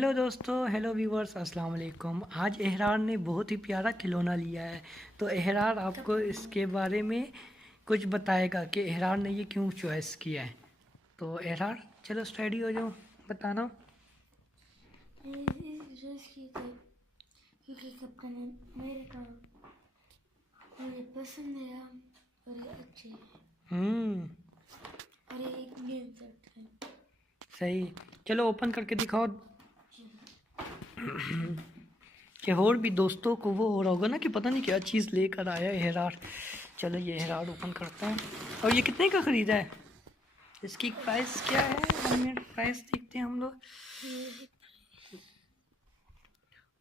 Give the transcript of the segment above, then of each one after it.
Hello दोस्तों, hello viewers, अस्सलाम वालेकुम। आज एहरार ने बहुत ही प्यारा खिलौना लिया है, तो एहरार आपको इसके बारे में कुछ बताएगा कि एहरार ने ये क्यों चॉइस किया है। तो एहरार चलो स्टडी हो जाओ, बताना। क्योंकि कैप्टन अमेरिका मुझे पसंद है और ये अच्छे हैं और ये एक गेम सेट है। सही, चलो ओपन करके दिखाओ कि और भी दोस्तों को वो हो रहा होगा ना कि पता नहीं क्या चीज़ लेकर आया है एहरार। चलो ये एहरार ओपन करते हैं। और ये कितने का ख़रीदा है, इसकी प्राइस क्या है? 1 मिनट प्राइस देखते हैं हम लोग।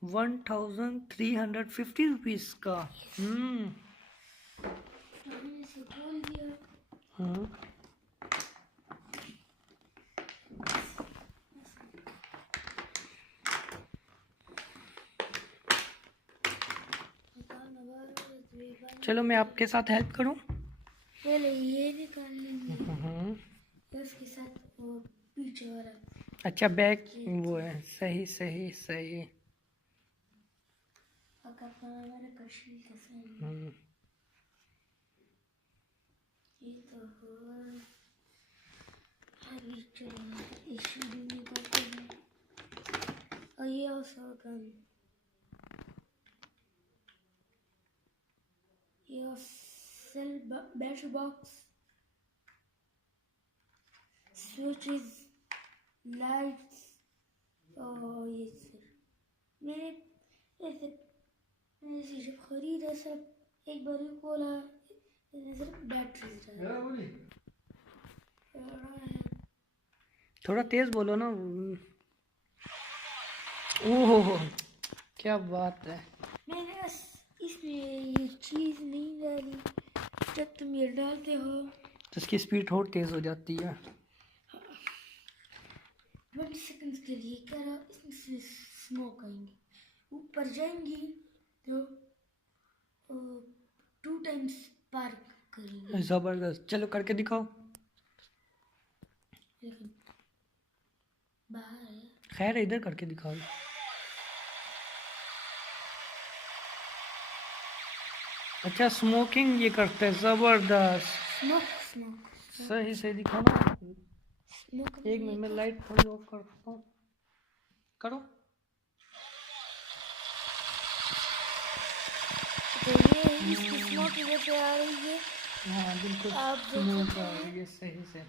1350 रुपीज़ का। चलो मैं आपके साथ हेल्प करूं। पहले ये निकाल लेंगे उसके साथ वो पीछे वाला। अच्छा बैग वो है, सही सही सही। ये तो अभी चलो इशू भी निकालते हैं। और ये also गन, ये cell battery box, switches, lights. और ये सर मैंने जब खरीदा सब एक बार ही खोला, सिर्फ बैटरी थोड़ा तेज बोलो ना। ओहो क्या बात है। मैंने इसमें ये चीज़ नहीं डाली, जब तुम ये डालते हो तो इसकी स्पीड और तेज हो जाती है। 20 सेकंड्स के लिए करा, इसमें से स्मोक आएंगी, ऊपर जाएंगी तो 2 टाइम्स पार करेंगे। जबरदस्त, चलो करके दिखाओ। लेकिन बाहर है। खैर इधर करके दिखाओ। अच्छा स्मोकिंग ये करते हैं, जबरदस्त। स्मोक सही सही दिखाओ ना। स्मोक। एक मिनट में लाइट थोड़ी ऑफ करता हूँ, करो। तो ये इसकी स्मोक इधर से आ रही है। हाँ बिल्कुल आप स्मूथ आ रही है, सही से।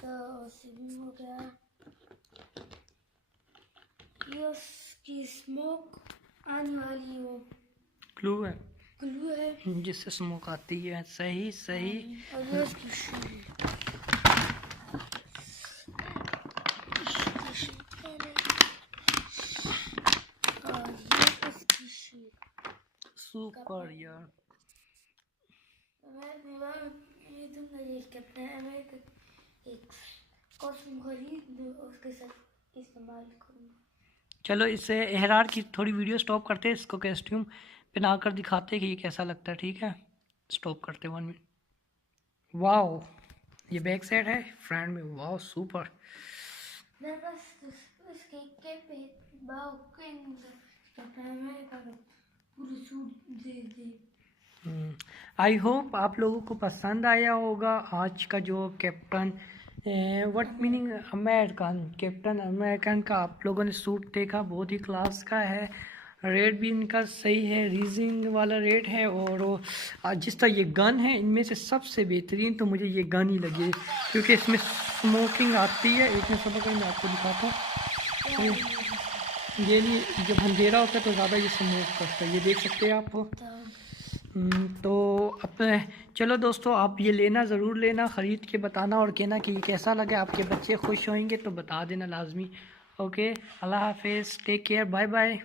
तो सिम हो गया, ये उसकी स्मोक आने वाली वो ग्लू है जिससे स्मोक आती है, सही सही। और ये उसकी सुपर यार। मैं दूंगा ये कितना है, मैं एक कॉस्ट्यूम खरीद उसके साथ इस्तेमाल करूँगा। चलो इससे एहरार की थोड़ी वीडियो स्टॉप करते हैं, इसको कॉस्ट्यूम पहनाकर दिखाते हैं कि ये कैसा लगता है। ठीक है, स्टॉप करते 1 मिनट। वाओ ये बैक साइड है फ्रंट में, वाओ सुपर। आई होप आप लोगों को पसंद आया होगा आज का जो captain what meaning American, captain American का आप लोगों ने सूट देखा, बहुत ही क्लास का है। रेट भी इनका सही है, रीजिंग वाला रेट है। और जिस तरह ये गन है इनमें से सबसे बेहतरीन तो मुझे ये गन ही लगी, क्योंकि इसमें स्मोकिंग आती है। एक मिनट सबक मैं आपको दिखाता हूँ। ये नहीं, जब अंधेरा होता है तो ज़्यादा ये स्मोक करता है, ये देख सकते हैं आप। तो अब चलो दोस्तों, आप ये लेना ज़रूर लेना, ख़रीद के बताना और कहना कि ये कैसा लगा। आपके बच्चे खुश होंगे तो बता देना लाजमी। ओके, अल्लाह हाफिज़, टेक केयर, बाय बाय।